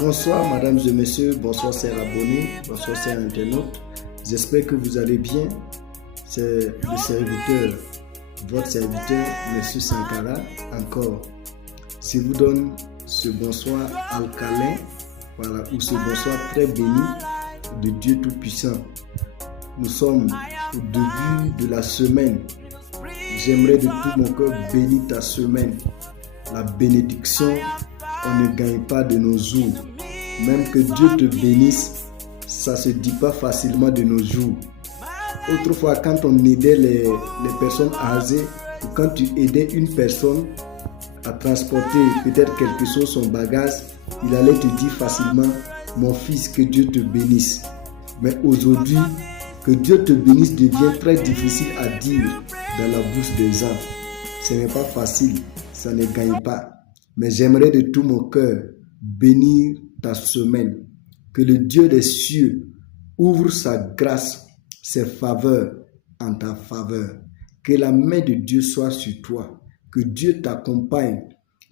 Bonsoir mesdames et messieurs, bonsoir chers abonnés, bonsoir chers internautes. J'espère que vous allez bien. C'est le serviteur, votre serviteur, M. Sankara, encore. Je vous donne ce bonsoir alcalin, voilà, ou ce bonsoir très béni de Dieu Tout-Puissant. Nous sommes au début de la semaine. J'aimerais de tout mon cœur bénir ta semaine. La bénédiction, on ne gagne pas de nos jours. Même que Dieu te bénisse, ça ne se dit pas facilement de nos jours. Autrefois, quand on aidait les personnes âgées, ou quand tu aidais une personne à transporter peut-être quelque chose, son bagage, il allait te dire facilement, mon fils, que Dieu te bénisse. Mais aujourd'hui, que Dieu te bénisse devient très difficile à dire dans la bouche des gens. Ce n'est pas facile, ça ne gagne pas. Mais j'aimerais de tout mon cœur bénir ta semaine. Que le Dieu des cieux ouvre sa grâce, ses faveurs en ta faveur. Que la main de Dieu soit sur toi. Que Dieu t'accompagne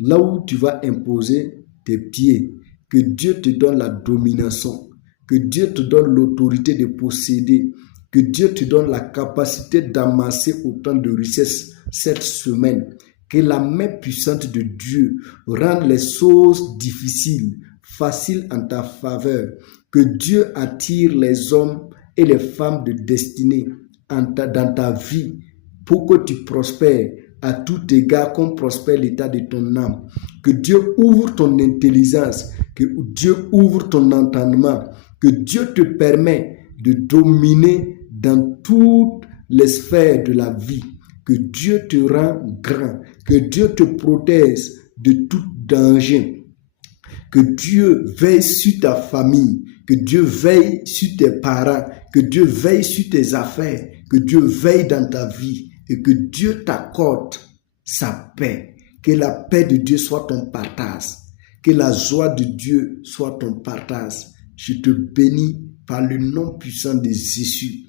là où tu vas imposer tes pieds. Que Dieu te donne la domination. Que Dieu te donne l'autorité de posséder. Que Dieu te donne la capacité d'amasser autant de richesses cette semaine. Que la main puissante de Dieu rende les choses difficiles, faciles en ta faveur. Que Dieu attire les hommes et les femmes de destinée dans ta vie pour que tu prospères à tout égard comme prospère l'état de ton âme. Que Dieu ouvre ton intelligence, que Dieu ouvre ton entendement, que Dieu te permet de dominer dans toutes les sphères de la vie. Que Dieu te rend grand, que Dieu te protège de tout danger, que Dieu veille sur ta famille, que Dieu veille sur tes parents, que Dieu veille sur tes affaires, que Dieu veille dans ta vie et que Dieu t'accorde sa paix. Que la paix de Dieu soit ton partage, que la joie de Dieu soit ton partage. Je te bénis par le nom puissant de Jésus.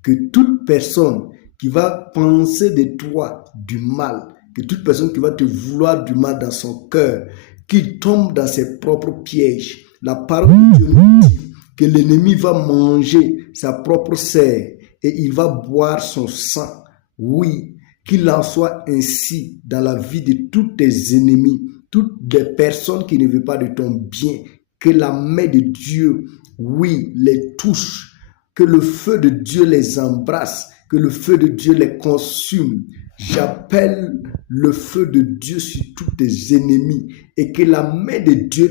Que toute personne qui va penser de toi du mal, que toute personne qui va te vouloir du mal dans son cœur, qu'il tombe dans ses propres pièges. La parole de Dieu nous dit que l'ennemi va manger sa propre chair et il va boire son sang. Oui, qu'il en soit ainsi dans la vie de tous tes ennemis, toutes les personnes qui ne veulent pas de ton bien, que la main de Dieu, oui, les touche, que le feu de Dieu les embrasse, que le feu de Dieu les consume. J'appelle le feu de Dieu sur tous tes ennemis et que la main de Dieu